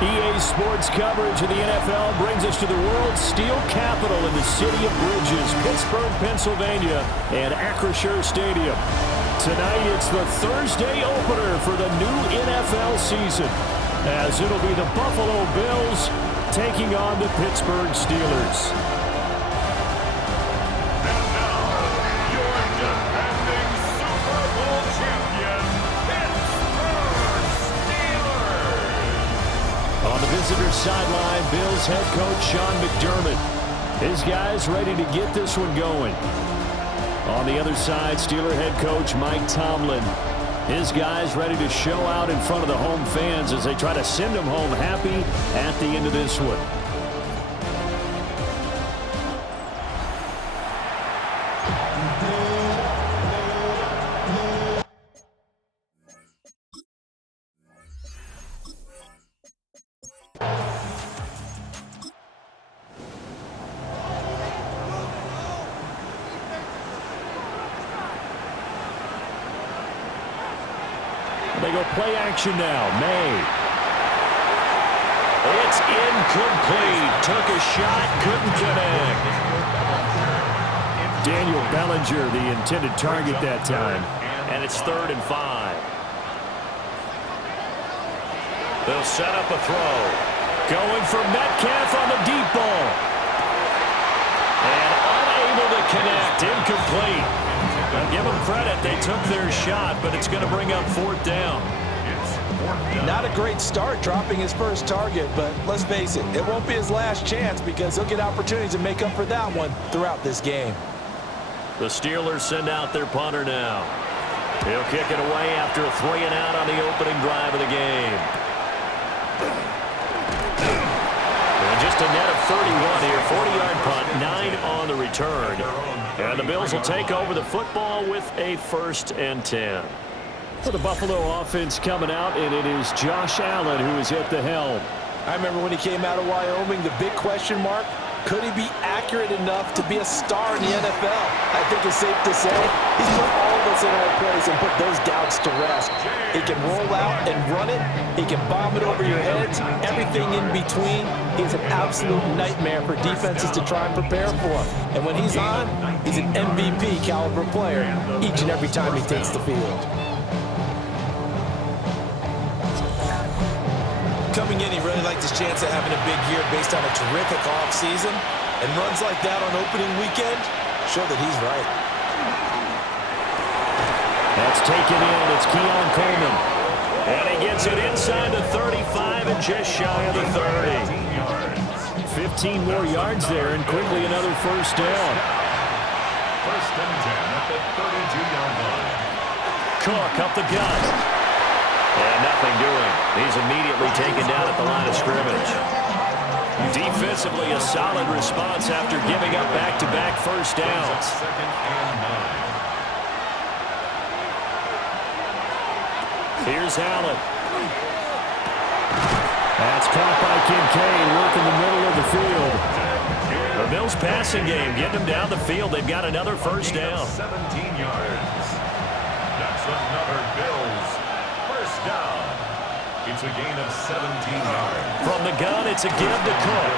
EA Sports coverage of the NFL brings us to the world's steel capital in the city of Bridges, Pittsburgh, Pennsylvania, and Acrisure Stadium. Tonight, it's the Thursday opener for the new NFL season, as it'll be the Buffalo Bills taking on the Pittsburgh Steelers. Visitor sideline, Bills head coach Sean McDermott. His guys ready to get this one going. On the other side, Steeler head coach Mike Tomlin. His guys ready to show out in front of the home fans as they try to send them home happy at the end of this one. They go play action now. May. It's incomplete. Took a shot, couldn't connect. Daniel Bellinger, the intended target that time. And it's 3rd and 5. They'll set up a throw. Going for Metcalf on the deep ball. And unable to connect. Incomplete. I'll give them credit. They took their shot, but it's going to bring up 4th down. Not a great start dropping his first target, but let's face it, it won't be his last chance because he'll get opportunities to make up for that one throughout this game. The Steelers send out their punter now. He'll kick it away after a 3-and-out on the opening drive of the game. And just a net of 31 here, 40-yard punt, 9 on the return. And the Bills will take over the football with a 1st and 10. For the Buffalo offense coming out, and it is Josh Allen who is at the helm. I remember when he came out of Wyoming, the big question mark, could he be accurate enough to be a star in the NFL? I think it's safe to say he's put all of us in our place and put those doubts to rest. He can roll out and run it. He can bomb it over your heads. Everything in between. He's an absolute nightmare for defenses to try and prepare for. And when he's on, he's an MVP caliber player each and every time he takes the field. Coming in, he really liked his chance of having a big year based on a terrific offseason. And runs like that on opening weekend show that he's right. That's taken in. It's Keon Coleman. And he gets it inside the 35 and just shy of the 30. 15 more yards there and quickly another 1st down. 1st and 10 at the 32-yard line. Cook up the gut. And nothing doing. He's immediately taken down at the line of scrimmage. Defensively, a solid response after giving up back-to-back 1st downs. 2nd and 9. Here's Allen. That's caught by Kincaid, working the middle of the field. The Bills passing game, getting them down the field. They've got another 1st down. 17 yards. That's another Bills down. It's a gain of 17 yards. From the gun, it's a give to Cook.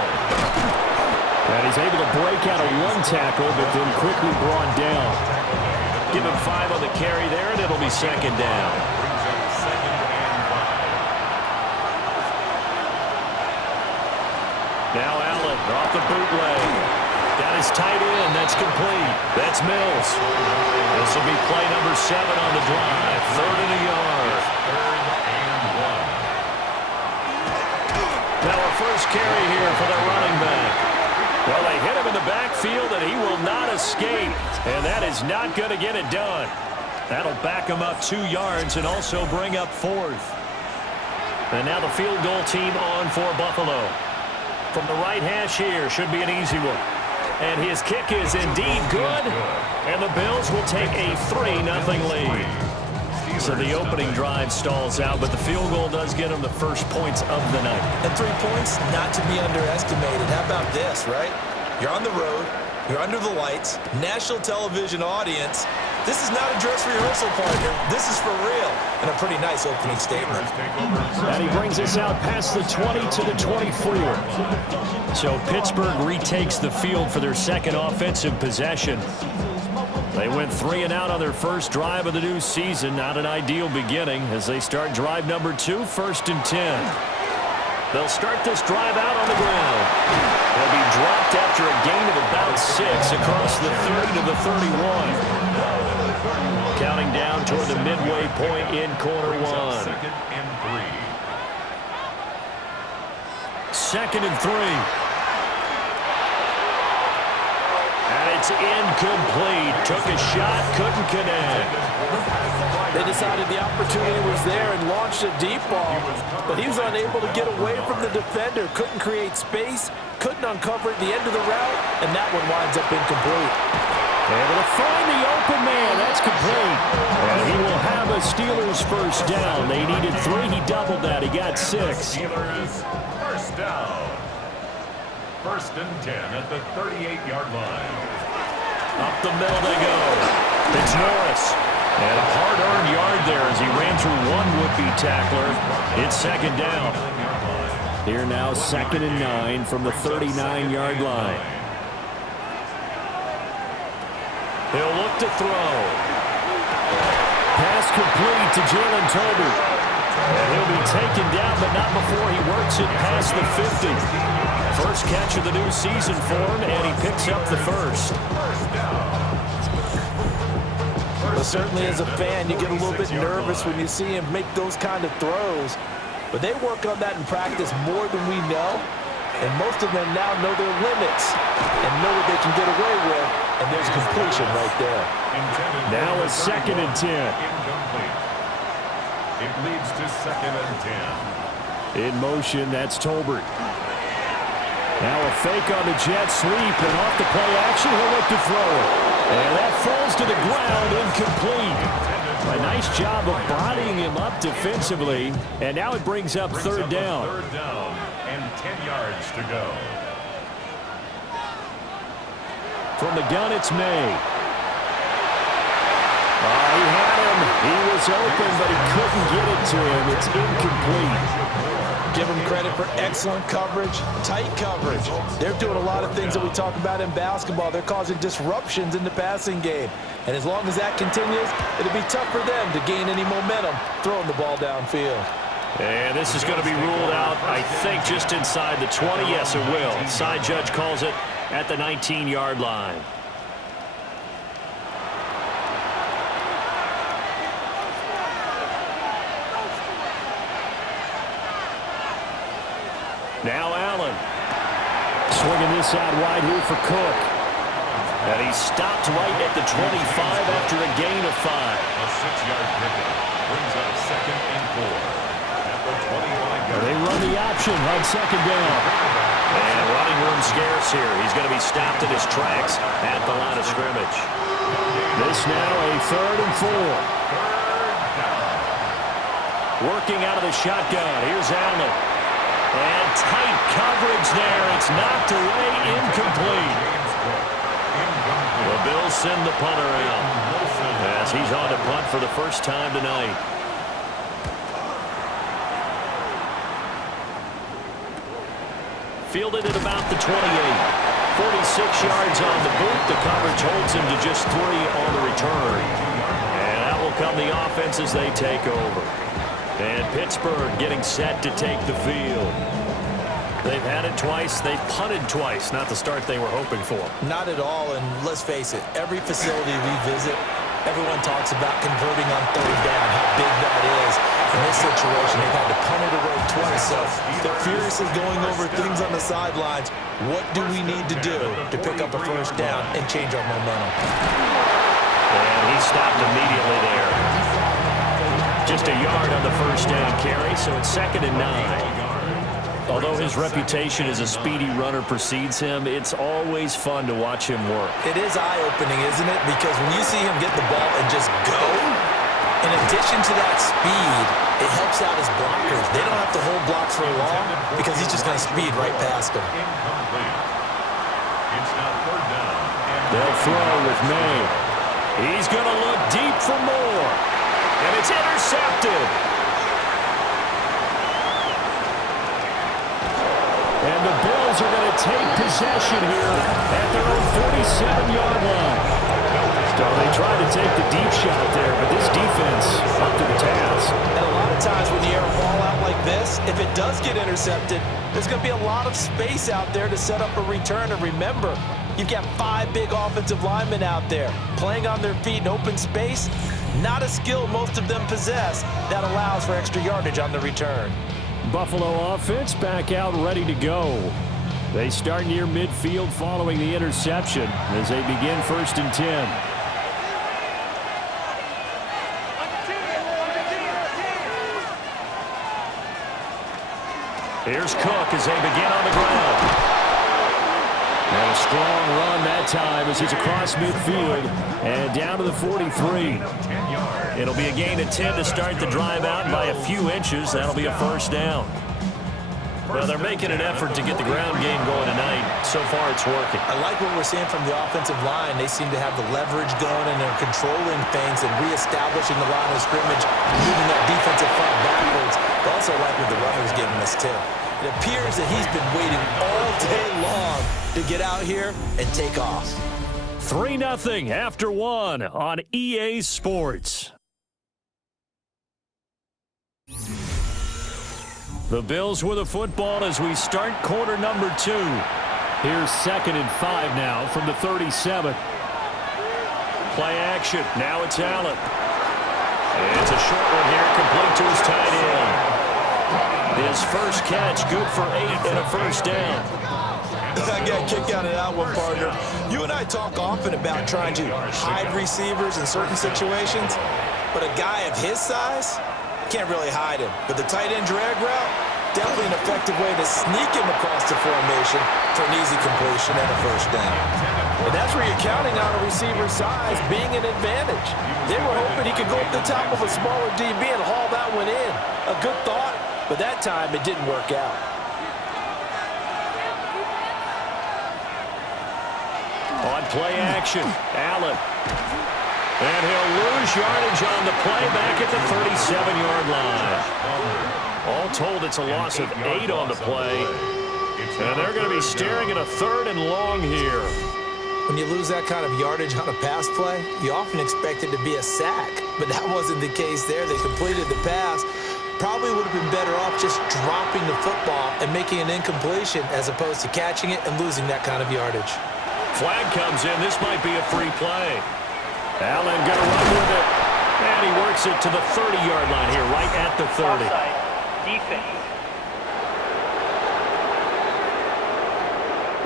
And he's able to break out of 1 tackle, but then quickly brought down. Give him 5 on the carry there, and it'll be 2nd down. Brings up 2nd and 5. Now Allen off the bootleg. Got his tight end. That's complete. That's Mills. This will be play number 7 on the drive. 3rd and a yard. 3rd and 1. Now a first carry here for the running back. Well, they hit him in the backfield, and he will not escape. And that is not going to get it done. That'll back him up 2 yards and also bring up 4th. And now the field goal team on for Buffalo. From the right hash here, should be an easy one. And his kick is indeed good. And the Bills will take a 3-0 lead. So the opening drive stalls out, but the field goal does get them the first points of the night. And 3 points, not to be underestimated. How about this, right? You're on the road. You're under the lights. National television audience. This is not a dress rehearsal, partner. This is for real. And a pretty nice opening statement. And he brings us out past the 20 to the 24. So Pittsburgh retakes the field for their second offensive possession. They went 3 and out on their first drive of the new season. Not an ideal beginning as they start drive number 2, 1st and 10. They'll start this drive out on the ground. They'll be dropped after a gain of about 6 across the 30 to the 31. Counting down toward the midway point in quarter 1. 2nd and 3. 2nd and 3. And it's incomplete. Took a shot, couldn't connect. They decided the opportunity was there and launched a deep ball, but he was unable to get away from the defender. Couldn't create space, couldn't uncover at the end of the route, and that one winds up incomplete. Able to find the open man. That's complete. And he will have a Steelers first down. They needed 3. He doubled that. He got 6. Steelers first down. 1st and 10 at the 38-yard line. Up the middle they go. It's Norris. And a hard-earned yard there as he ran through one would-be tackler. It's 2nd down. Here now 2nd and 9 from the 39-yard line. He'll look to throw. Pass complete to Jalen Tolbert. And he'll be taken down, but not before he works it past the 50. First catch of the new season for him, and he picks up the first. But certainly as a fan, you get a little bit nervous when you see him make those kind of throws. But they work on that in practice more than we know. And most of them now know their limits and know what they can get away with. And there's completion right there. Now a 2nd and 10. Incomplete. It leads to 2nd and 10. In motion, that's Tolbert. Now a fake on the jet sweep, and off the play action, he'll look to throw it. And that falls to the ground, incomplete. A nice job of bodying him up defensively, and now it brings up 3rd down. 3rd down and 10 yards to go. From the gun, it's May. He had him. He was open, but he couldn't get it to him. It's incomplete. Give them credit for excellent coverage, tight coverage. They're doing a lot of things that we talk about in basketball. They're causing disruptions in the passing game. And as long as that continues, it'll be tough for them to gain any momentum throwing the ball downfield. And this is going to be ruled out, I think, just inside the 20. Yes, it will. Side judge calls it at the 19-yard line. Now Allen. Swinging this out wide here for Cook. And he stopped right at the 25 after a gain of 5. A 6-yard pickup brings up 2nd and 4 at the 25-yard. They run the option on 2nd down. And running room scarce here. He's going to be stopped in his tracks at the line of scrimmage. This now a 3rd and 4. Working out of the shotgun. Here's Allen. And tight coverage there. It's knocked away, incomplete. The Bills send the punter out as he's on to punt for the first time tonight. Fielded at about the 28. 46 yards on the boot. The coverage holds him to just 3 on the return. And that will come the offense as they take over. And Pittsburgh getting set to take the field. They've had it twice. They've punted twice. Not the start they were hoping for. Not at all, and let's face it, every facility we visit, everyone talks about converting on 3rd down, how big that is. In this situation, they've had to punt it away twice, so they're furiously going over things on the sidelines. What do we need to do to pick up a first down and change our momentum? And he stopped immediately there. Just a yard on the first down carry, so it's 2nd and 9. Although his reputation as a speedy runner precedes him, it's always fun to watch him work. It is eye-opening, isn't it? Because when you see him get the ball and just go, in addition to that speed, it helps out his blockers. They don't have to hold blocks for long because he's just going to speed right past them. Incomplete. It's now 3rd down. They'll throw with May. He's going to look deep for more. And it's intercepted. And the Bills are going to take possession here at their own 47-yard line. So they tried to take the deep shot there, but this defense up to the task. And a lot of times when you air a ball out like this, if it does get intercepted, there's going to be a lot of space out there to set up a return. And remember, you've got 5 big offensive linemen out there playing on their feet in open space. Not a skill most of them possess that allows for extra yardage on the return. Buffalo offense back out ready to go. They start near midfield following the interception as they begin 1st and 10. Here's Cook as they begin on the ground. And a strong run that time as he's across midfield and down to the 43. It'll be a gain of 10 to start the drive out by a few inches. That'll be a 1st down. Well, they're making an effort to get the ground game going tonight. So far, it's working. I like what we're seeing from the offensive line. They seem to have the leverage going, and they're controlling things and reestablishing the line of scrimmage, moving that defensive front backwards. But also like what the runner's giving us, too. It appears that he's been waiting all day long to get out here and take off. 3-0 after 1 on EA Sports. The Bills with a football as we start quarter number 2. Here's 2nd and 5 now from the 37. Play action. Now it's Allen. It's a short one here, complete to his tight end. His first catch, good for 8 and a 1st down. I got a kick out of that one, partner. You and I talk often about trying to hide receivers in certain situations, but a guy of his size can't really hide him. But the tight end drag route, definitely an effective way to sneak him across the formation for an easy completion and a 1st down. And that's where you're counting on a receiver's size being an advantage. They were hoping he could go up the top of a smaller DB and haul that one in. A good thought, but that time it didn't work out. On play action, Allen. And he'll lose yardage on the play back at the 37-yard line. All told, it's a loss of 8 on the play. And they're going to be staring at a 3rd and long here. When you lose that kind of yardage on a pass play, you often expect it to be a sack. But that wasn't the case there. They completed the pass. Probably would have been better off just dropping the football and making an incompletion as opposed to catching it and losing that kind of yardage. Flag comes in. This might be a free play. Allen going to run with it. And he works it to the 30-yard line here, right at the 30. Offside. Defense.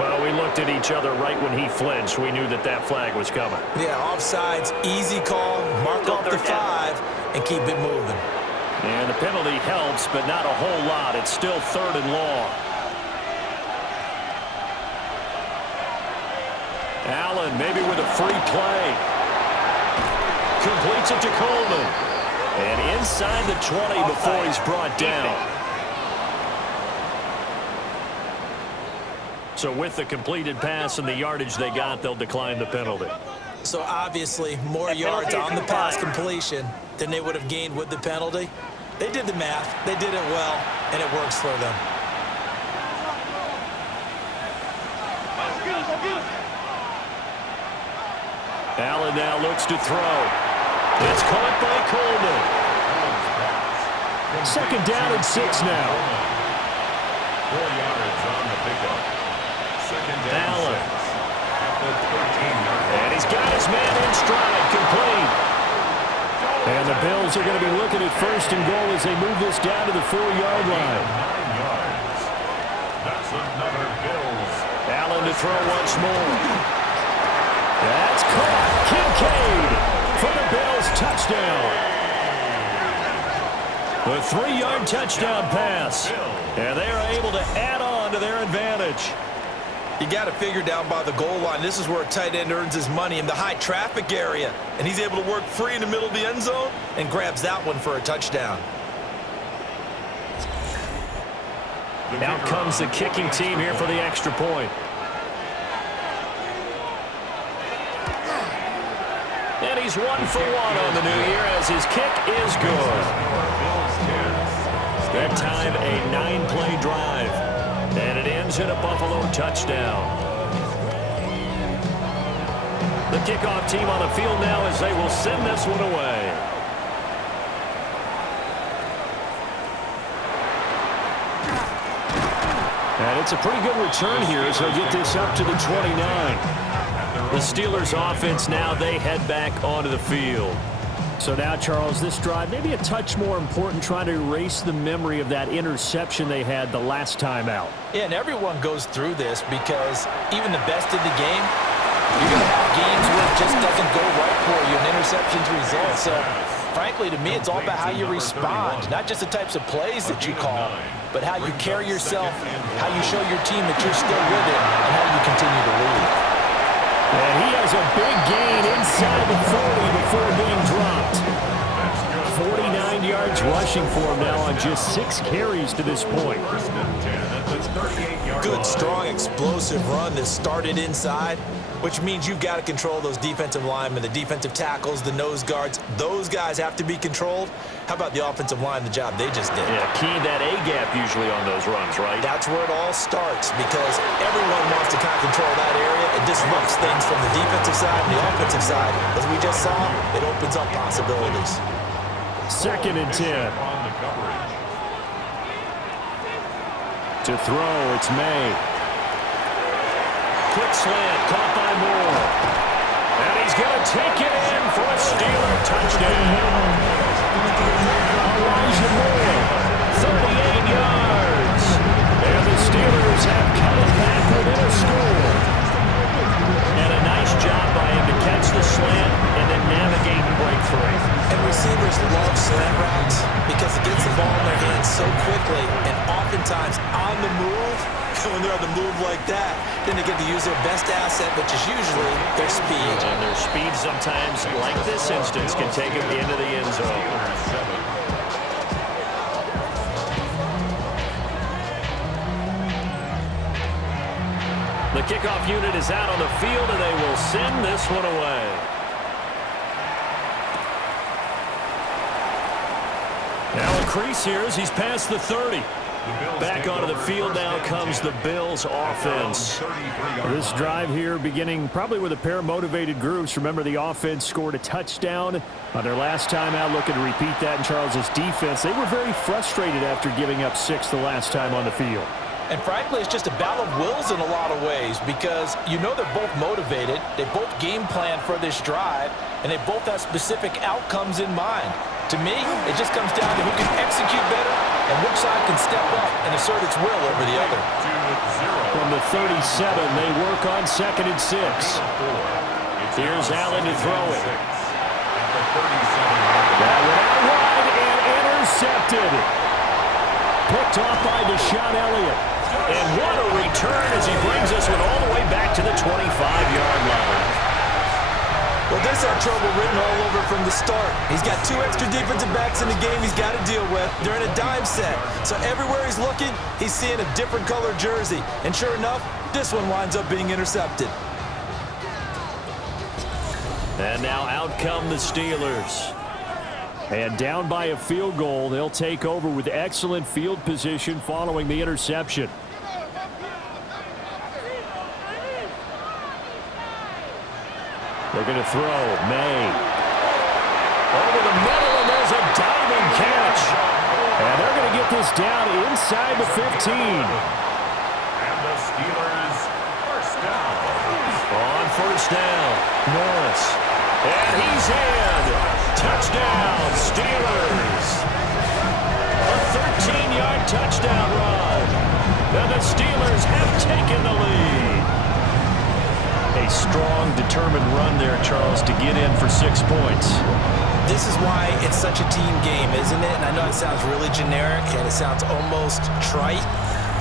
Well, we looked at each other right when he flinched. We knew that that flag was coming. Yeah, offsides, easy call, mark off the 5, and keep it moving. And the penalty helps, but not a whole lot. It's still 3rd and long. Allen maybe with a free play. Completes it to Coleman. And inside the 20 before he's brought down. So with the completed pass and the yardage they got, they'll decline the penalty. So obviously more yards on the pass completion than they would have gained with the penalty. They did the math. They did it well, and it works for them. Allen now looks to throw. It's caught by Coleman. 2nd down and 6 now. 4 yards on the pickup. 2nd down Allen. 6 at the 13-yard line. And he's got his man in stride, complete. And the Bills are going to be looking at 1st and goal as they move this down to the 4-yard line. 9 yards. That's another Bills. Allen to throw once more. That's caught. Kincaid for the Bills touchdown. The 3-yard touchdown pass. And they are able to add on to their advantage. You got to figure down by the goal line. This is where a tight end earns his money in the high traffic area. And he's able to work free in the middle of the end zone and grabs that one for a touchdown. Out comes the kicking team here for the extra point. And he he's 1 for 1 on the new year as his kick is good. That time a 9-play drive. And it ends in a Buffalo touchdown. The kickoff team on the field now as they will send this one away. And it's a pretty good return here as they'll get this up to the 29. The Steelers offense now, they head back onto the field. So now, Charles, this drive maybe a touch more important, trying to erase the memory of that interception they had the last time out. Yeah, and everyone goes through this because even the best in the game, you're going to have games where it just doesn't go right for you, and interceptions result. So, frankly, to me, it's all about how you respond, not just the types of plays that you call, but how you carry yourself, how you show your team that you're still with it, and how you continue to lead. And he has a big gain inside the 40 before being dropped. 49 yards rushing for him now on just 6 carries to this point. Good, strong, explosive run that started inside, which means you've got to control those defensive linemen, the defensive tackles, the nose guards. Those guys have to be controlled. How about the offensive line, the job they just did? Yeah, key that A-gap usually on those runs, right? That's where it all starts because everyone wants to kind of control that area. It disrupts things from the defensive side and the offensive side. As we just saw, it opens up possibilities. 2nd and 10. To throw, it's May. Quick slant, caught by Moore. And he's going to take it in for a Steeler touchdown. Elijah Moore, 38 yards. And the Steelers have come back within a score. And a nice job by him to catch the slant and then navigate and break free. And receivers love slant routes because it gets the ball in their hands so quickly and oftentimes on the move. When they're on the move like that, then they get to use their best asset, which is usually their speed. And their speed sometimes, like this instance, can take them into the end zone. The kickoff unit is out on the field, and they will send this one away. Now a crease here as he's past the 30. Back onto the field now comes the Bills offense. This drive here beginning probably with a pair of motivated groups. Remember, the offense scored a touchdown on their last time out, looking to repeat that in Charles's defense. They were very frustrated after giving up 6 the last time on the field. And frankly, it's just a battle of wills in a lot of ways because you know they're both motivated, they both game plan for this drive, and they both have specific outcomes in mind. To me, it just comes down to who can execute better and which side can step up and assert its will over the other. From the 37, they work on 2nd and 6. Here's Allen to throw it. That went out wide and intercepted. Picked off by Deshaun Elliott. And what a return as he brings this one all the way back to the 25-yard line. Well, this had trouble written all over from the start. He's got 2 extra defensive backs in the game he's got to deal with. They're in a dime set. So everywhere he's looking, he's seeing a different color jersey. And sure enough, this one winds up being intercepted. And now out come the Steelers. And down by a field goal, they'll take over with excellent field position following the interception. They're going to throw. May. Over the middle, and there's a diving catch. And they're going to get this down inside the 15. And the Steelers first down. On first down, Norris. And he's in. Touchdown, Steelers. A 13-yard touchdown run. And the Steelers have taken the lead. A strong, determined run there, Charles, to get in for 6 points. This is why it's such a team game, isn't it? And I know it sounds really generic and it sounds almost trite,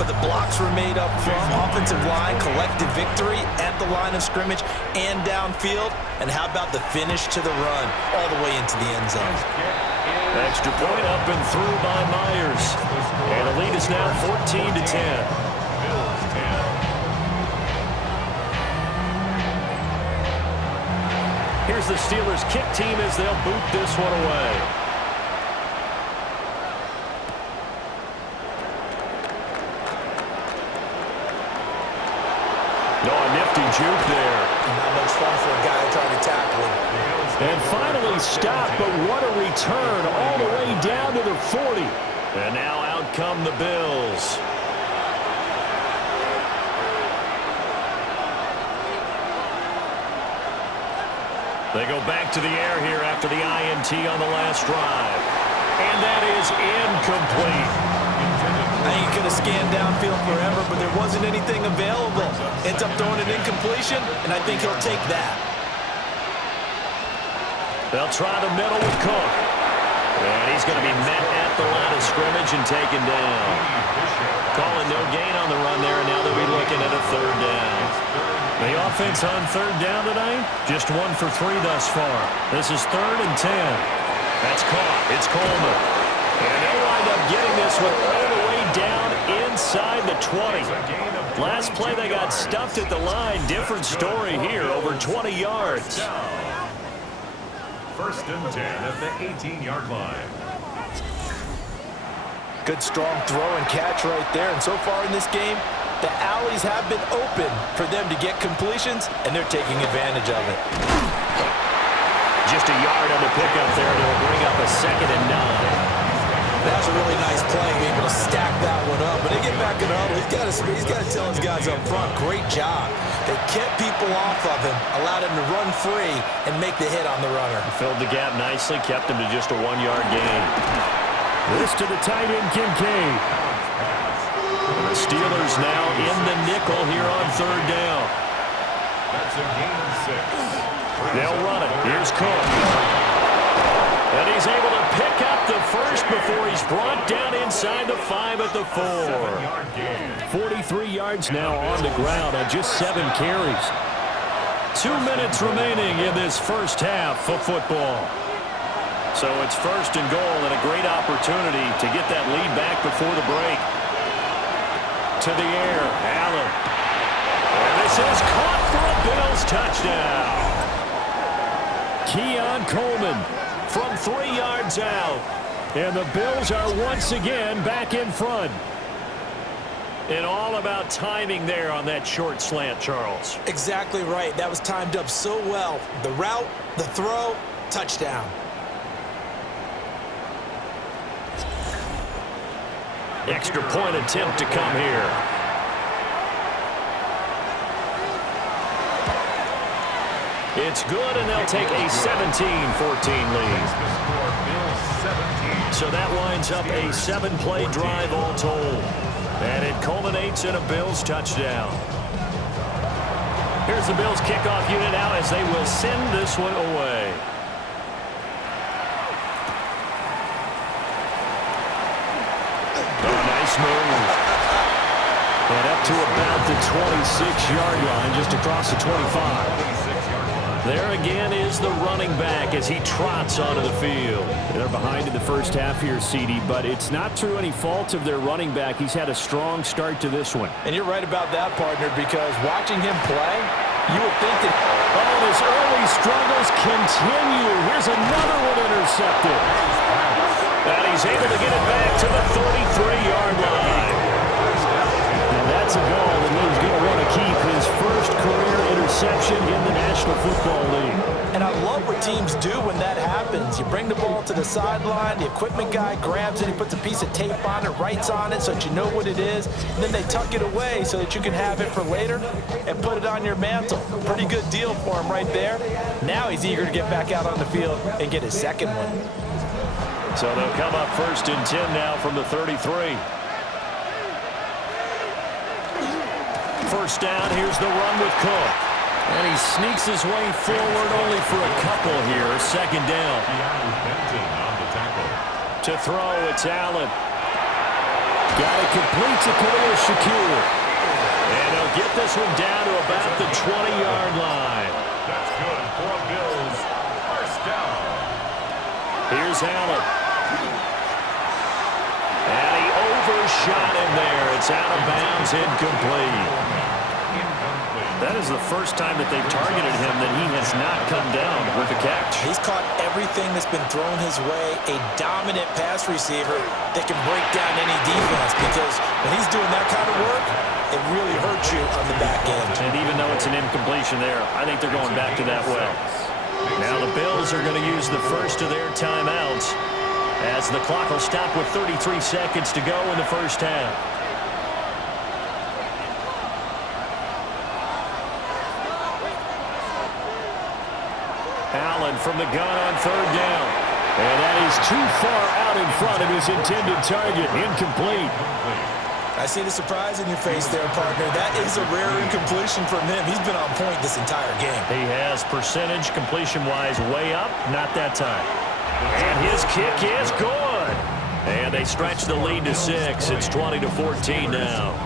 but the blocks were made up front, offensive line, collective victory at the line of scrimmage and downfield. And how about the finish to the run all the way into the end zone? Extra point up and through by Myers. And the lead is now 14-10. Bills 10. Here's the Steelers kick team as they'll boot this one away. Oh, a nifty juke there. Not much fun for a guy trying to tackle him. And finally stopped, but what a return all the way down to the 40. And now out come the Bills. They go back to the air here after the INT on the last drive. And that is incomplete. I think he could have scanned downfield forever, but there wasn't anything available. Ends up throwing an incompletion, and I think he'll take that. They'll try the middle with Cook. And he's going to be met at the line of scrimmage and taken down. Calling no gain on the run there, and now they'll be looking at a third down. The offense on third down tonight, just 1 for 3 thus far. This is 3rd and 10. That's caught. It's Coleman. And they'll wind up getting this one all the way down inside the 20. Last play they got stuffed at the line. Different story here, over 20 yards. 1st and 10 at the 18-yard line. Good strong throw and catch right there. And so far in this game, the alleys have been open for them to get completions, and they're taking advantage of it. Just a yard on the pickup there. They'll bring up a 2nd and 9. That's a really nice play, able to stack that one up. But they get back in the huddle. He's got to tell his guys up front, great job. They kept people off of him, allowed him to run free, and make the hit on the runner. Filled the gap nicely, kept him to just a 1-yard gain. This to the tight end, Kincaid. The Steelers now in the nickel here on third down. That's a gain of 6. They'll run it. Here's Cook. And he's able to pick up the first before he's brought down inside the 5 at the 4. 7-yard gain. 43 yards now on the ground on just 7 carries. 2 minutes remaining in this first half of football. So it's 1st and goal and a great opportunity to get that lead back before the break. To the air, Allen. And this is caught for a Bills touchdown. Keon Coleman from 3 yards out. And the Bills are once again back in front. And all about timing there on that short slant, Charles. Exactly right. That was timed up so well. The route, the throw, touchdown. Extra point attempt to come here. It's good, and they'll take a 17-14 lead. So that winds up a 7-play drive all told. And it culminates in a Bills touchdown. Here's the Bills kickoff unit now as they will send this one away. Move. And up to about the 26-yard line, just across the 25. There again is the running back as he trots onto the field. They're behind in the first half here, CD, but it's not through any fault of their running back. He's had a strong start to this one. And you're right about that, partner, because watching him play, you would think that... Oh, his early struggles continue. Here's another one intercepted. And he's able to get it back to the 33-yard line. And that's a goal that he's going to want to keep his first career interception in the National Football League. And I love what teams do when that happens. You bring the ball to the sideline, the equipment guy grabs it, he puts a piece of tape on it, writes on it so that you know what it is, and then they tuck it away so that you can have it for later and put it on your mantle. Pretty good deal for him right there. Now he's eager to get back out on the field and get his second one. So they'll come up 1st and 10 now from the 33. First down, here's the run with Cook. And he sneaks his way forward only for a couple here. 2nd down. To throw, it's Allen. Got it complete to Khalil Shakir. And he'll get this one down to about the 20-yard line. That's good for a Bills. 1st down. Here's Allen. And he overshot him there. It's out of bounds, incomplete. That is the first time that they've targeted him that he has not come down with a catch. He's caught everything that's been thrown his way. A dominant pass receiver that can break down any defense, because when he's doing that kind of work, it really hurts you on the back end. And even though it's an incompletion there, I think they're going back to that well. Now the Bills are going to use the first of their timeouts as the clock will stop with 33 seconds to go in the first half. Allen from the gun on third down. And that is too far out in front of his intended target. Incomplete. I see the surprise in your face there, partner. That is a rare incompletion from him. He's been on point this entire game. He has percentage completion-wise way up. Not that time. And his kick is good. And they stretch the lead to 6. It's 20-14 now.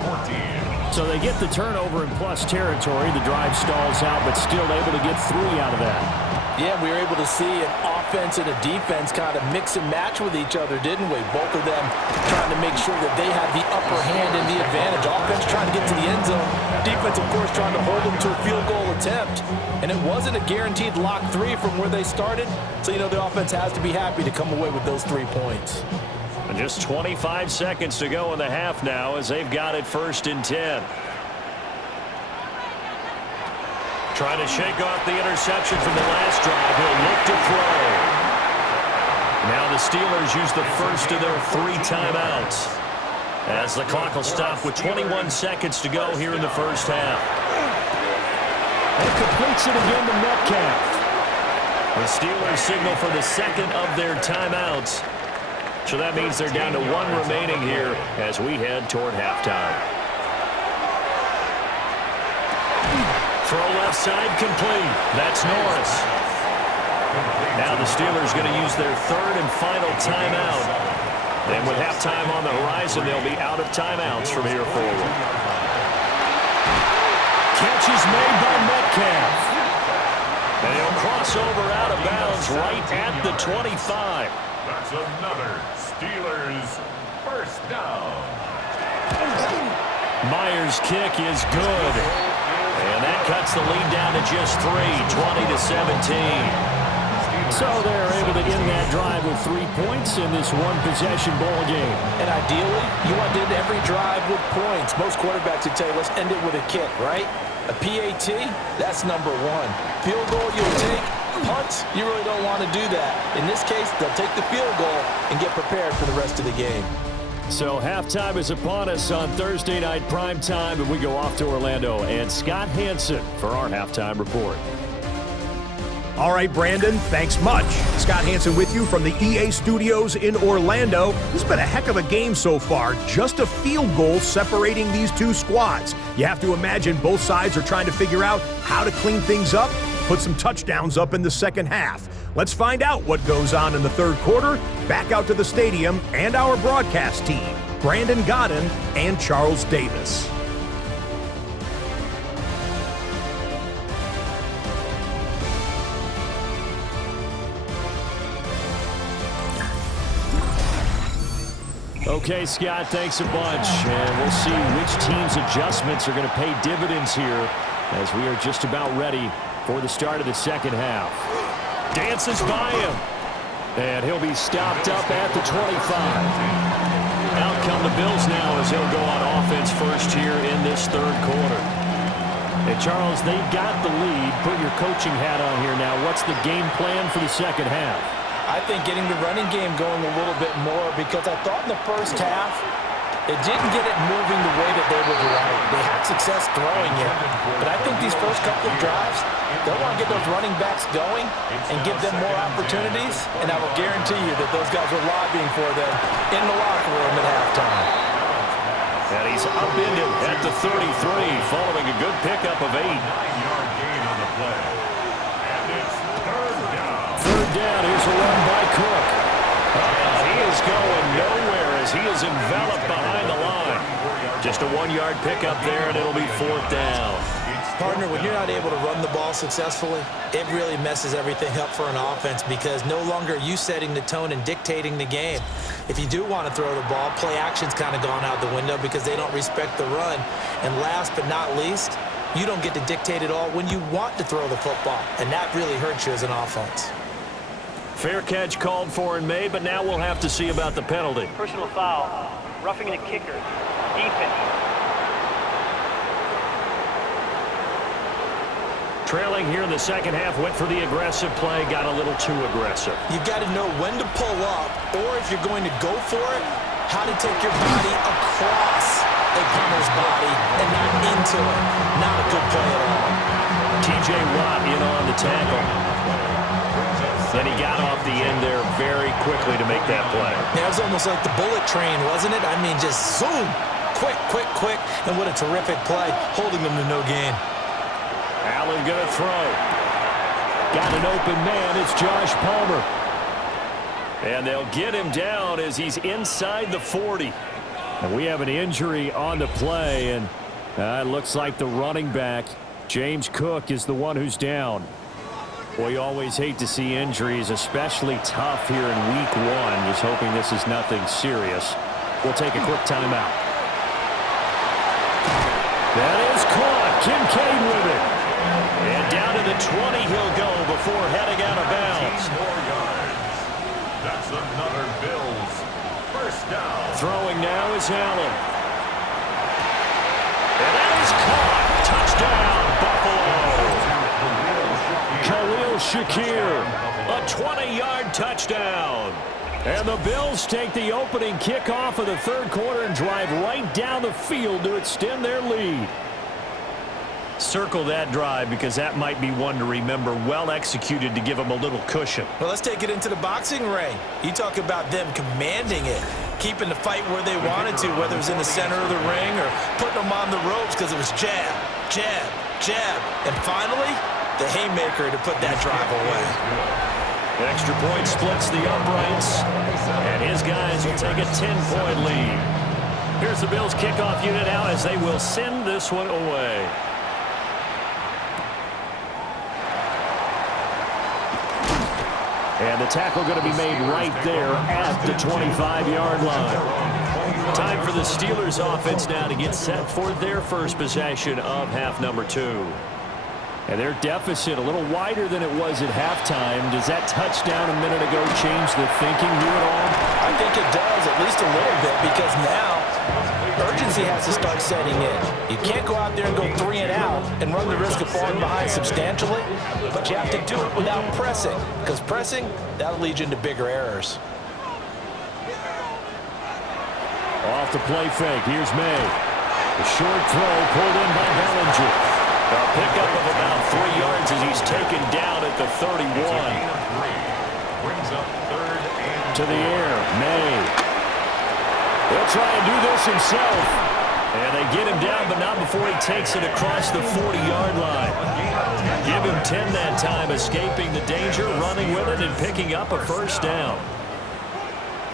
So they get the turnover in plus territory. The drive stalls out, but still able to get 3 out of that. Yeah, we were able to see an offense and a defense kind of mix and match with each other, didn't we? Both of them trying to make sure that they had the upper hand and the advantage. Offense trying to get to the end zone. Defense, of course, trying to hold them to a field goal attempt. And it wasn't a guaranteed lock 3 from where they started. So, the offense has to be happy to come away with those 3 points. And just 25 seconds to go in the half now as they've got it 1st and 10. Trying to shake off the interception from the last drive. He'll look to throw. Now the Steelers use the first of their 3 timeouts as the clock will stop with 21 seconds to go here in the first half. And completes it again to Metcalf. The Steelers signal for the second of their timeouts. So that means they're down to 1 remaining here as we head toward halftime. Throw left side complete. That's Norris. Now the Steelers going to use their 3rd and final timeout. And with halftime on the horizon, they'll be out of timeouts from here forward. Catch is made by Metcalf. And he'll cross over out of bounds right at the 25. That's another Steelers first down. Myers' kick is good. And that cuts the lead down to just 3, 20-17. So they're able to end that drive with 3 points in this one-possession ball game. And ideally, you want to end every drive with points. Most quarterbacks would tell you, let's end it with a kick, right? A PAT, that's number 1. Field goal, you'll take. Punts, you really don't want to do that. In this case, they'll take the field goal and get prepared for the rest of the game. So halftime is upon us on Thursday night primetime, and we go off to Orlando. And Scott Hanson for our halftime report. All right, Brandon, thanks much. Scott Hanson with you from the EA Studios in Orlando. This has been a heck of a game so far. Just a field goal separating these 2 squads. You have to imagine both sides are trying to figure out how to clean things up, put some touchdowns up in the second half. Let's find out what goes on in the 3rd quarter. Back out to the stadium and our broadcast team, Brandon Godden and Charles Davis. Okay, Scott, thanks a bunch. And we'll see which team's adjustments are going to pay dividends here as we are just about ready for the start of the second half. Dances by him. And he'll be stopped up at the 25. Out come the Bills now as he'll go on offense first here in this 3rd quarter. And Charles, they've got the lead. Put your coaching hat on here now. What's the game plan for the second half? I think getting the running game going a little bit more, because I thought in the first half, it didn't get it moving the way that they would like. They had success throwing it. But I think these first couple of drives, they'll want to get those running backs going and give them more opportunities. And I will guarantee you that those guys were lobbying for them in the locker room at halftime. And he's upended at the 33 following a good pickup of 8. 9-yard gain on the play. And it's 3rd down. 3rd down, here's a run by Cook. He is going nowhere as he is enveloped behind the line. Just a 1-yard pickup there, and it'll be 4th down. Partner, when you're not able to run the ball successfully, it really messes everything up for an offense, because no longer are you setting the tone and dictating the game. If you do want to throw the ball, play action's kind of gone out the window because they don't respect the run. And last but not least, You don't get to dictate it all when you want to throw the football, and that really hurts you as an offense. Fair catch called for and made, but now we'll have to see about the penalty. Personal foul, roughing the kicker, defense. Trailing here in the second half, went for the aggressive play, got a little too aggressive. You've got to know when to pull up, or if you're going to go for it, how to take your body across a punter's body and not into it. Not a good play at all. T.J. Watt in on the tackle. Then he got off the end there very quickly to make that play. Yeah, it was almost like the bullet train, wasn't it? I mean, just zoom. Quick, quick, quick. And what a terrific play, holding them to no gain. Allen going to throw. Got an open man. It's Josh Palmer. And they'll get him down as he's inside the 40. And we have an injury on the play, and it looks like the running back, James Cook, is the one who's down. Boy, you always hate to see injuries, especially tough here in week one. Just hoping this is nothing serious. We'll take a quick timeout. That is caught. Kincaid with it. And down to the 20 he'll go before heading out of bounds. 15 more yards. That's another Bills first down. Throwing now is Allen. And that is caught. Touchdown, Buffalo. Khalil Shakir, a 20-yard touchdown. And the Bills take the opening kickoff of the third quarter and drive right down the field to extend their lead. Circle that drive because that might be one to remember. Well executed to give them a little cushion. Well, let's take it into the boxing ring. You talk about them commanding it, keeping the fight where they wanted to, whether it was in the center of the ring or putting them on the ropes because it was jab, jab, jab. And finally, the haymaker to put that drive away. Extra point splits the uprights, and his guys will take a 10-point lead. Here's the Bills kickoff unit now as they will send this one away. And the tackle going to be made right there at the 25-yard line. Time for the Steelers offense now to get set for their first possession of half number 2. And their deficit a little wider than it was at halftime. Does that touchdown a minute ago change the thinking here at all? I think it does, at least a little bit, because now urgency has to start setting in. You can't go out there and go 3 and out and run the risk of falling behind substantially, but you have to do it without pressing, because pressing, that'll lead you into bigger errors. Off the play fake, here's May. The short throw pulled in by Bellinger. A pickup of about 3 yards as he's taken down at the 31. Brings up third and to the air, May. He'll try and do this himself. And they get him down, but not before he takes it across the 40-yard line. Give him 10 that time, escaping the danger, running with it, and picking up a first down.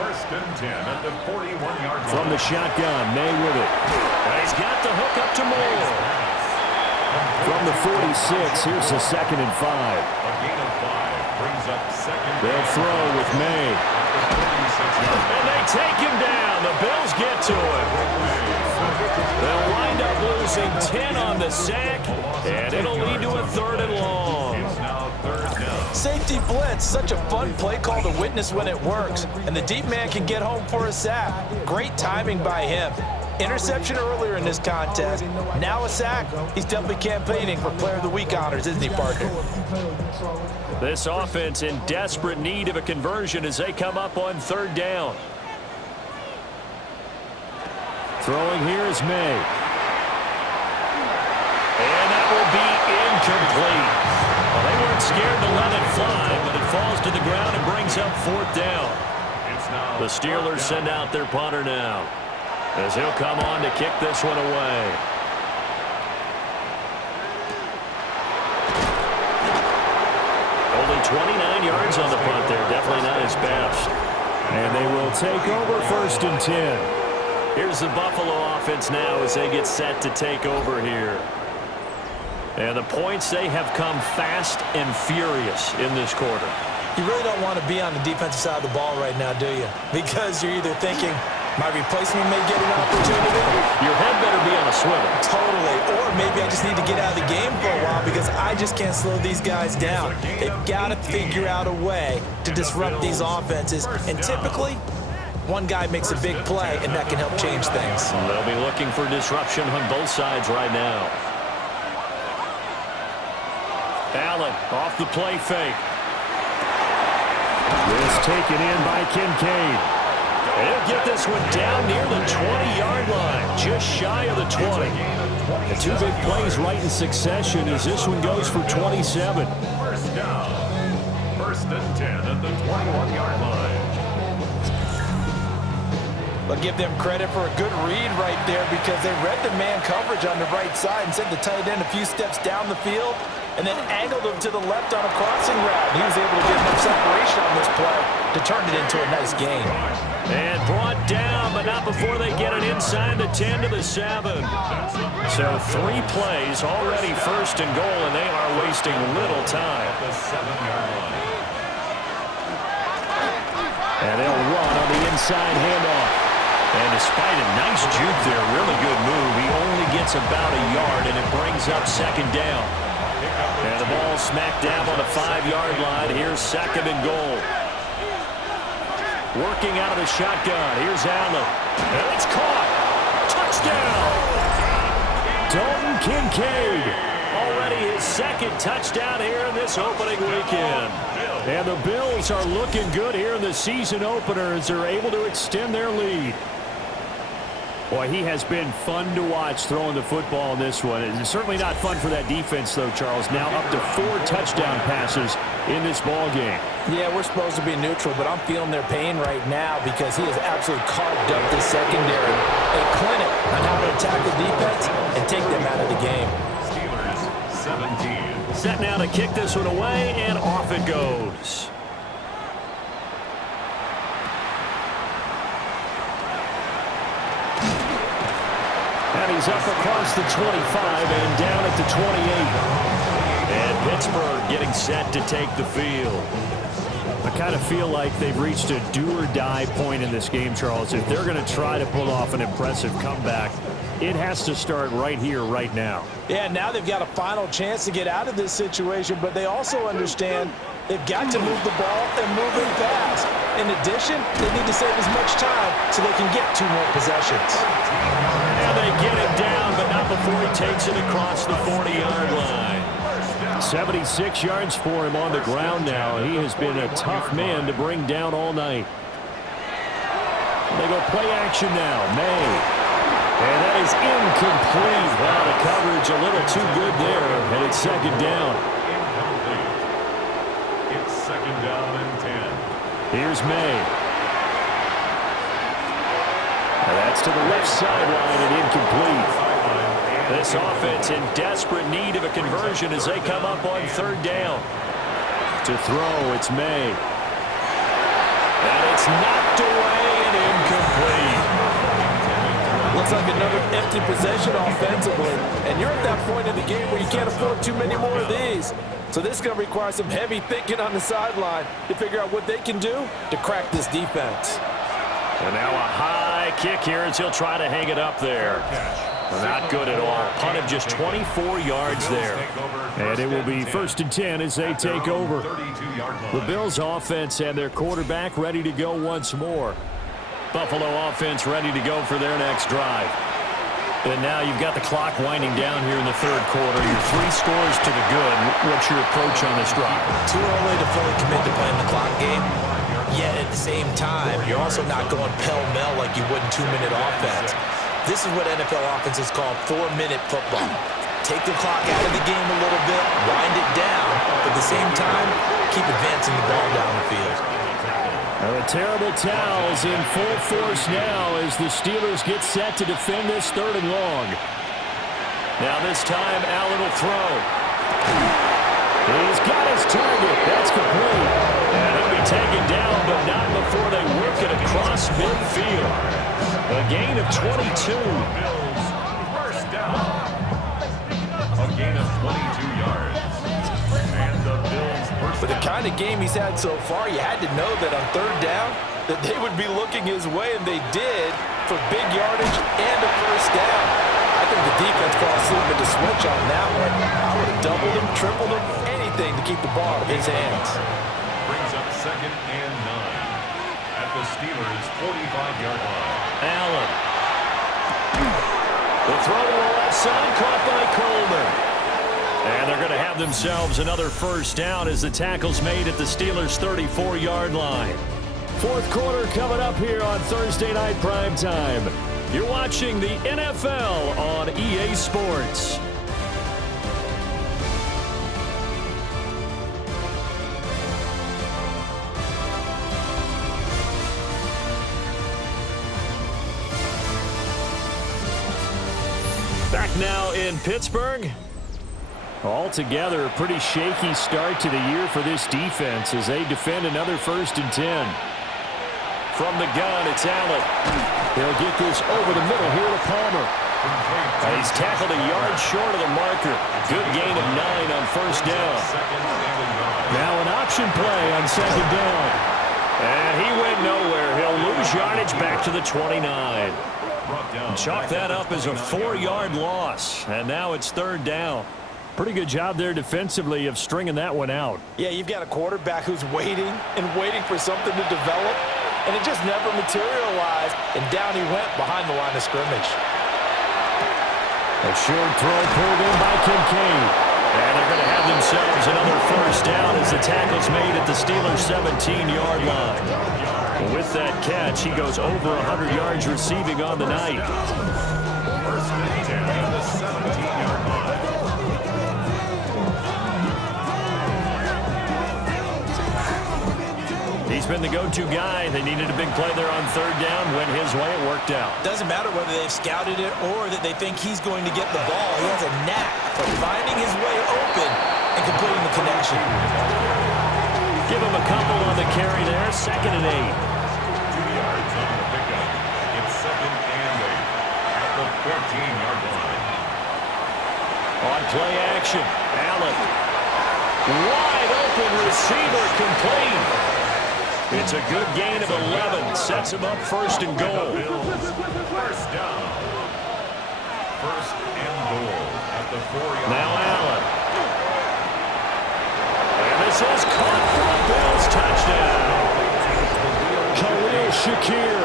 First and 10 at the 41-yard line. From the shotgun, May with it. And he's got the hook up to Moore. From the 46, here's the 2nd and 5. A gain of 5 brings up second. They'll throw with May. And they take him down. The Bills get to him. They'll wind up losing 10 on the sack, and it'll lead to a 3rd and long. It's now 3rd down. Safety blitz, such a fun play call to witness when it works, and the deep man can get home for a sack. Great timing by him. Interception earlier in this contest. Now a sack. He's definitely campaigning for Player of the Week honors, isn't he, partner? This offense in desperate need of a conversion as they come up on 3rd down. Throwing here is May. And that will be incomplete. Well, they weren't scared to let it fly, but it falls to the ground and brings up 4th down. The Steelers send out their punter now, as he'll come on to kick this one away. Only 29 yards on the punt there. Definitely not his best. And they will take over 1st and 10. Here's the Buffalo offense now as they get set to take over here. And the points, they have come fast and furious in this quarter. You really don't want to be on the defensive side of the ball right now, do you? Because you're either thinking, My replacement may get an opportunity. Your head better be on a swivel. Totally. Or maybe I just need to get out of the game for a while because I just can't slow these guys down. They've got to figure out a way to disrupt these offenses. And typically, one guy makes a big play, and that can help change things. They'll be looking for disruption on both sides right now. Allen off the play fake. This taken in by Kincaid. He'll get this one down near the 20-yard line, just shy of the 20. The two big plays right in succession as this one goes for 27. First down. 1st and 10 at the 21-yard line. But give them credit for a good read right there because they read the man coverage on the right side and sent the tight end a few steps down the field and then angled him to the left on a crossing route. He was able to get enough separation on this play to turn it into a nice gain. And brought down, but not before they get it inside the 10 to the 7. So 3 plays, already 1st and goal, and they are wasting little time. The 7-yard line. And they'll run on the inside handoff. And despite a nice juke there, really good move, he only gets about a yard, and it brings up 2nd down. And the ball smack dab on the 5-yard line. Here's 2nd and goal. Working out of the shotgun. Here's Allen. And it's caught. Touchdown. Dalton Kincaid. Already his 2nd touchdown here in this opening weekend. And the Bills are looking good here in the season opener as they're able to extend their lead. Boy, he has been fun to watch throwing the football in this one. It's certainly not fun for that defense, though, Charles. Now up to 4 touchdown passes in this ball game. Yeah, we're supposed to be neutral, but I'm feeling their pain right now because he has absolutely carved up the secondary. A clinic on how to attack the defense and take them out of the game. Steelers 17. Set now to kick this one away, and off it goes. And he's up across the 25 and down at the 28. And Pittsburgh getting set to take the field. I kind of feel like they've reached a do-or-die point in this game, Charles. If they're going to try to pull off an impressive comeback, it has to start right here, right now. Yeah, now they've got a final chance to get out of this situation, but they also understand they've got to move the ball and move it fast. In addition, they need to save as much time so they can get 2 more possessions. And they get it down, but not before he takes it across the 40-yard line. 76 yards for him on the ground now. He has been a tough man to bring down all night. They go play action now. May. And that is incomplete. Wow, the coverage a little too good there. And it's 2nd down. Incomplete. It's 2nd down and 10. Here's May. And that's to the left sideline and incomplete. This offense in desperate need of a conversion as they come up on 3rd down. To throw, it's May. And it's knocked away and incomplete. Looks like another empty possession offensively. And you're at that point in the game where you can't afford too many more of these. So this is going to require some heavy thinking on the sideline to figure out what they can do to crack this defense. And now a high kick here as he'll try to hang it up there. Not good at all. Punt of just 24 yards there. And it will be 1st and 10 as they take over. The Bills offense and their quarterback ready to go once more. Buffalo offense ready to go for their next drive. And now you've got the clock winding down here in the 3rd quarter. Your 3 scores to the good. What's your approach on this drive? Too early to fully commit to playing the clock game. Yet at the same time, you're also not going pell-mell like you would in 2-minute offense. This is what NFL offenses call 4-minute football. Take the clock out of the game a little bit, wind it down, but at the same time, keep advancing the ball down the field. The terrible towels in full force now as the Steelers get set to defend this 3rd and long. Now this time, Allen will throw. He's got his target. That's complete. And he'll be taken down, but not before they work it across midfield. A gain of 22. Bills, 1st down. A gain of 22 yards. And the Bills first With the down. kind of game he's had so far, you had to know that on 3rd down, that they would be looking his way, and they did, for big yardage and a first down. I think the defense fell asleep at the switch on that one. I would have doubled him, tripled him, anything to keep the ball out of his hands. Brings up 2nd and 9 at the Steelers' 45-yard line. Allen. The throw to the left side, caught by Coleman. And they're going to have themselves another first down as the tackle's made at the Steelers' 34-yard line. Fourth quarter coming up here on Thursday Night Primetime. You're watching the NFL on EA Sports. Back now in Pittsburgh. Altogether, a pretty shaky start to the year for this defense as they defend another 1st and 10. From the gun, it's Allen. He'll get this over the middle here to Palmer. And he's tackled a yard short of the marker. Good gain of 9 on first down. Now an option play on 2nd down. And he went nowhere. He'll lose yardage back to the 29. Chalk that up as a 4-yard loss. And now it's 3rd down. Pretty good job there defensively of stringing that one out. Yeah, you've got a quarterback who's waiting and waiting for something to develop, and it just never materialized, and down he went behind the line of scrimmage. A short throw pulled in by Kincaid. And they're going to have themselves another first down as the tackle's made at the Steelers' 17-yard line. With that catch, he goes over 100 yards receiving on the night. 1st and 10 at the 17-yard line. He's been the go-to guy. They needed a big play there on 3rd down. Went his way. It worked out. Doesn't matter whether they've scouted it or that they think he's going to get the ball. He has a knack for finding his way open and completing the connection. Give him a couple on the carry there. 2nd and 8. 2 yards on the pickup. It's 2nd and 8 at the 14-yard line. On play action, Allen. Wide open receiver complete. It's a good gain of 11. Sets him up 1st and goal. First down. 1st and goal at the 4-yard line. Now Allen. And this is caught for a Bills touchdown. Khalil Shakir.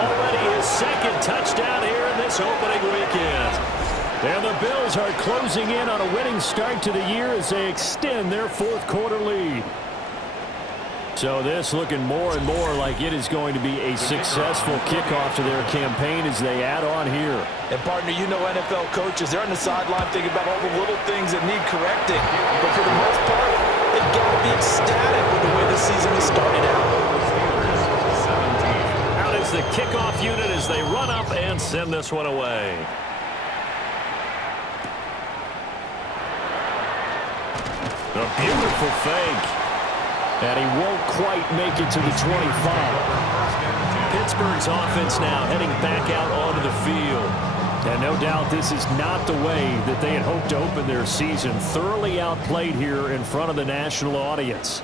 Already his 2nd touchdown here in this opening weekend. And the Bills are closing in on a winning start to the year as they extend their 4th quarter lead. So this looking more and more like it is going to be a successful kickoff to their campaign as they add on here. And partner, you know NFL coaches, they're on the sideline thinking about all the little things that need correcting. But for the most part, they've got to be ecstatic with the way the season has started out. Out is the kickoff unit as they run up and send this one away. A beautiful fake. And he won't quite make it to the 25. Pittsburgh's offense now heading back out onto the field. And no doubt this is not the way that they had hoped to open their season. Thoroughly outplayed here in front of the national audience.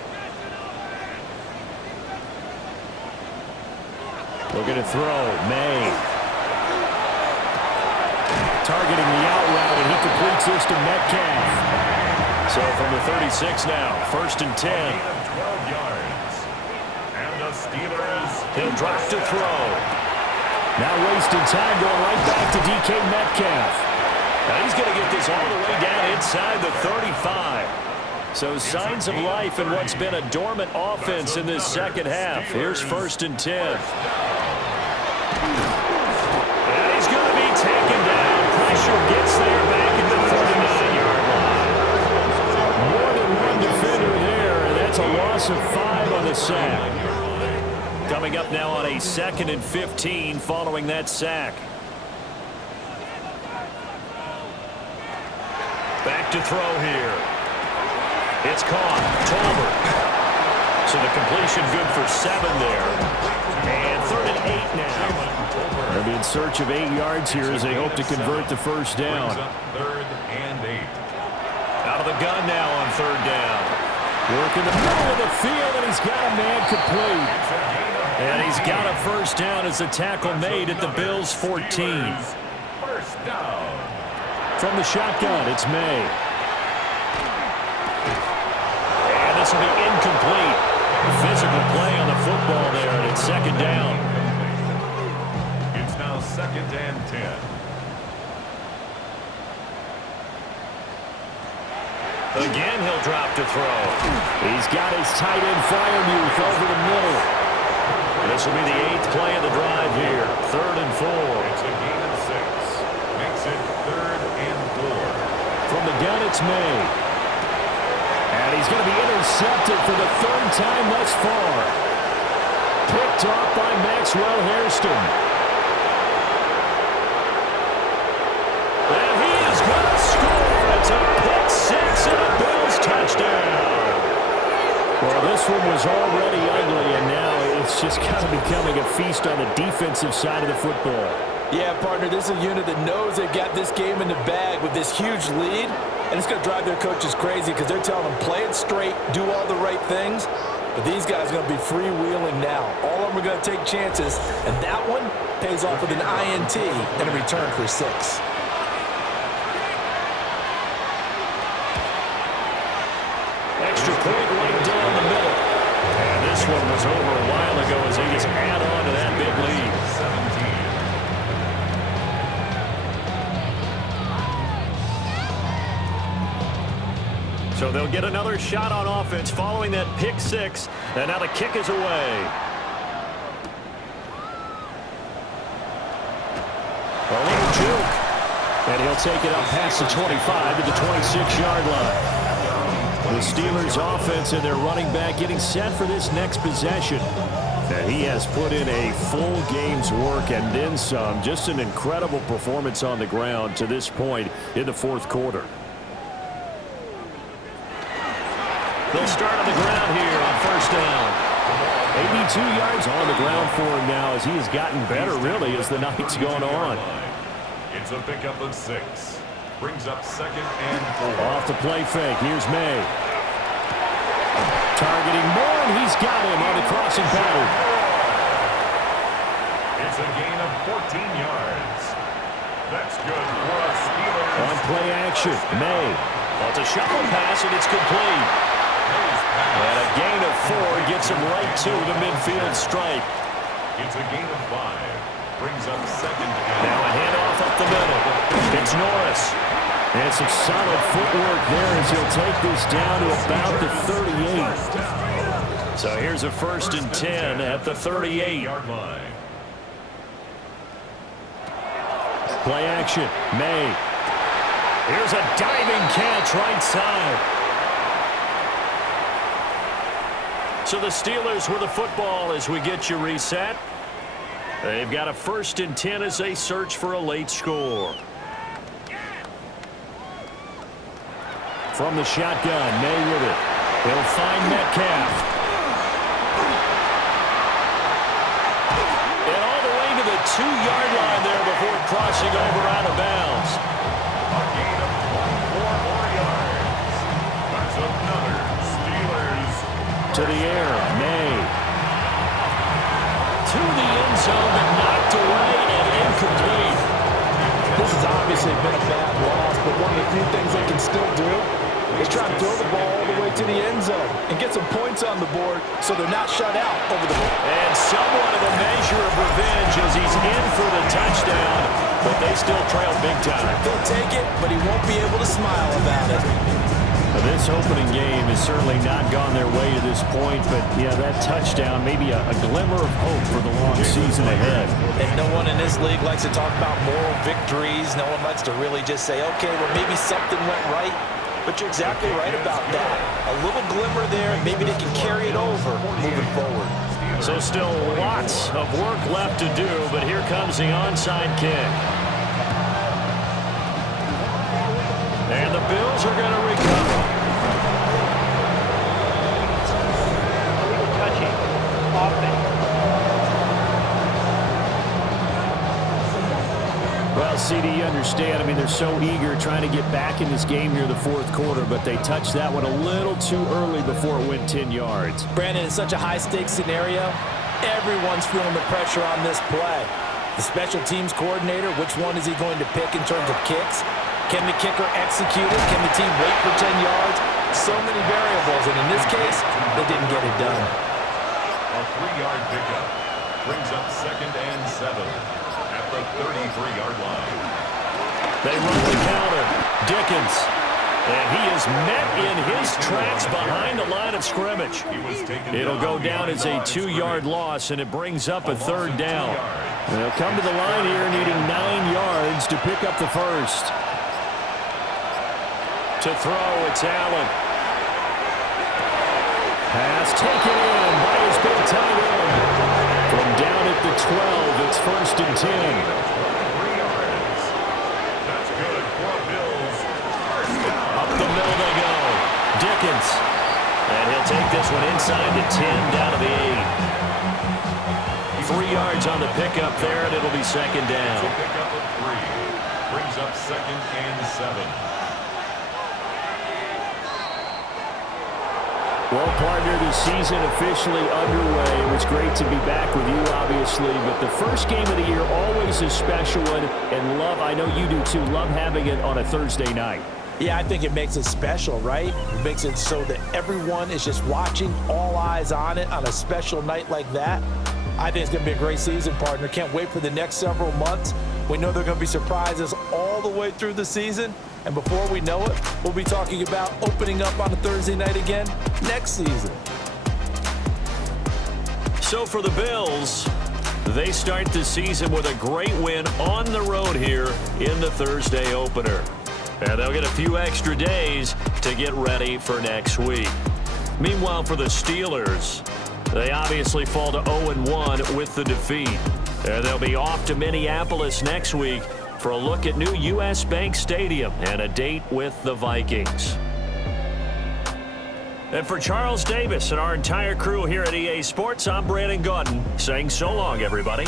Looking to throw. May. Targeting the out route, and he completes this to Metcalf. So from the 36 now, 1st and 10. 12 yards. And the Steelers. He'll drop to throw. Now wasting time going right back to DK Metcalf. Now he's going to get this all the way down inside the 35. So signs of life in what's been a dormant offense in this 2nd half. Here's 1st and 10. And he's going to be taken down. Pressure gets there back at the 39-yard line. More than one defender there, and that's a loss of 5 on the sack. Coming up now on a 2nd and 15 following that sack. Back to throw here. It's caught. Tolbert. So the completion good for 7 there. And 3rd and 8 now. They'll be in search of 8 yards here as they hope to convert the first down. 3rd and 8. Out of the gun now on 3rd down. Work in the middle of the field, and he's got a man complete. It's a gain of And he's got a first down as the tackle made at the Bills' 14. First down. From the shotgun, it's May. And this will be incomplete. Physical play on the football there, and it's second down. It's now 2nd and 10. Again, he'll drop to throw. He's got his tight end Freiermuth over the middle. This will be the 8th play of the drive here. 3rd and 4. It's a gain of 6. Makes it 3rd and 4. From the gun, it's May. And he's going to be intercepted for the 3rd time thus far. Picked off by Maxwell Hairston. And he is going to score. It's a pick 6 and a Bills touchdown. Well, this one was already ugly, and now it's just kind of becoming a feast on the defensive side of the football. Yeah, partner, this is a unit that knows they've got this game in the bag with this huge lead, and it's going to drive their coaches crazy because they're telling them play it straight, do all the right things. But these guys are going to be freewheeling now. All of them are going to take chances, and that one pays off with an INT and a return for 6. Extra point right down the middle. And this one was over a while ago as they just add on to that big lead. 17. So they'll get another shot on offense following that pick 6. And now the kick is away. A little juke. And he'll take it up past the 25 to the 26-yard line. The Steelers offense and their running back getting set for this next possession. And he has put in a full game's work and then some. Just an incredible performance on the ground to this point in the 4th quarter. They'll start on the ground here on first down. 82 yards on the ground for him now as he has gotten better really as the night's gone on. It's a pickup of 6. Brings up 2nd and 4. Off the play fake. Here's May. Targeting Moore, and he's got him on the crossing pattern. It's a gain of 14 yards. That's good for a Steelers. On play action, May. Well, it's a shuffle pass, and it's complete. And a gain of 4 gets him right to the midfield stripe. It's a gain of 5. Brings up 2nd and now a handoff up the middle. It's Norris. And some solid footwork there as he'll take this down to about the 38. So here's a 1st and 10 at the 38-yard line. Play action. May. Here's a diving catch right side. So the Steelers with the football as we get you reset. They've got a 1st and 10 as they search for a late score. From the shotgun, May with it. He'll find Metcalf. And all the way to the 2-yard line there before crossing over out of bounds. a gain of 24 more yards. That's another Steelers. To the air, May. To the end zone, but knocked away and incomplete. This has obviously been a bad loss, but one of the few things they can still do is try to throw the ball all the way to the end zone and get some points on the board so they're not shut out over the ball. And somewhat of a measure of revenge as he's in for the touchdown, but they still trail big time. They'll take it, but he won't be able to smile about it. This opening game has certainly not gone their way to this point, but yeah, that touchdown, maybe a glimmer of hope for the long season ahead. And no one in this league likes to talk about moral victories. No one likes to really just say, okay, well, maybe something went right. But you're exactly right about that. A little glimmer there, and maybe they can carry it over moving forward. So still lots of work left to do, but here comes the onside kick. And the Bills are going to recover. Touching. Offense. Well, CD, you understand. I mean, they're so eager trying to get back in this game here in the fourth quarter, but they touched that one a little too early before it went 10 yards. Brandon, in such a high-stakes scenario, Everyone's feeling the pressure on this play. The special teams coordinator, which one is he going to pick in terms of kicks? Can the kicker execute it? Can the team wait for 10 yards? So many variables, and in this case, they didn't get it done. A 3-yard pickup brings up 2nd and 7 at the 33-yard line. They run the counter. Dickens. And he is met in his tracks behind the line of scrimmage. It'll go down as a 2-yard loss, and it brings up a 3rd down. They'll come to the line here needing 9 yards to pick up the first. To throw, it's Allen. Pass taken in by his big tight end. From down at the 12, it's 1st and 10. 3 yards. That's good for Bills. First down. Up the middle they go. Dickens. And he'll take this one inside the 10, down to the 8. 3 yards on the pickup there, and it'll be 2nd down. So pick up a 3. Brings up 2nd and 7. Well, partner, the season officially underway. It was great to be back with you, obviously, but the first game of the year always a special one, and love, I know you do too, love having it on a Thursday night. Yeah, I think it makes it special, right? It makes it so that everyone is just watching, all eyes on it on a special night like that. I think it's going to be a great season, partner. Can't wait for the next several months. We know there are going to be surprises all the way through the season. And before we know it, we'll be talking about opening up on a Thursday night again next season. So for the Bills, they start the season with a great win on the road here in the Thursday opener. And they'll get a few extra days to get ready for next week. Meanwhile, for the Steelers, they obviously fall to 0-1 with the defeat. And they'll be off to Minneapolis next week for a look at new U.S. Bank Stadium and a date with the Vikings. And for Charles Davis and our entire crew here at EA Sports, I'm Brandon Gaudin saying so long, everybody.